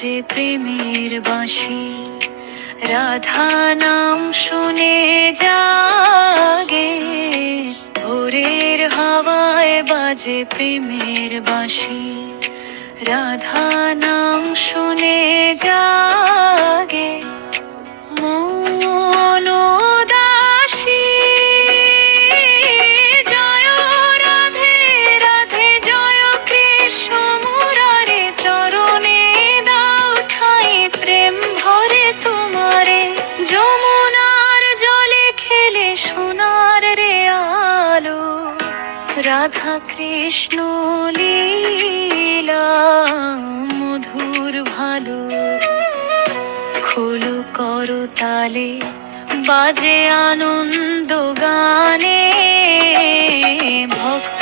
বাজে প্রেমের বাঁশি, রাধা নাম শুনে জাগে। ভোরের হাওয়ায় বাজে প্রেমের বাঁশি, রাধা নাম শুনে জাগে। মন উদাসী, জয় রাধে রাধে, জয় কৃষ্ণ মুরারে, চরণে দাও ঠাঁই, প্রেম ভরে তোমারে। যমুনার জলে খেলে সোনার রে আলো, রাধা কৃষ্ণ লীলা মধুর ভালো। খোলো করতালে বাজে আনন্দ গানে, ভক্ত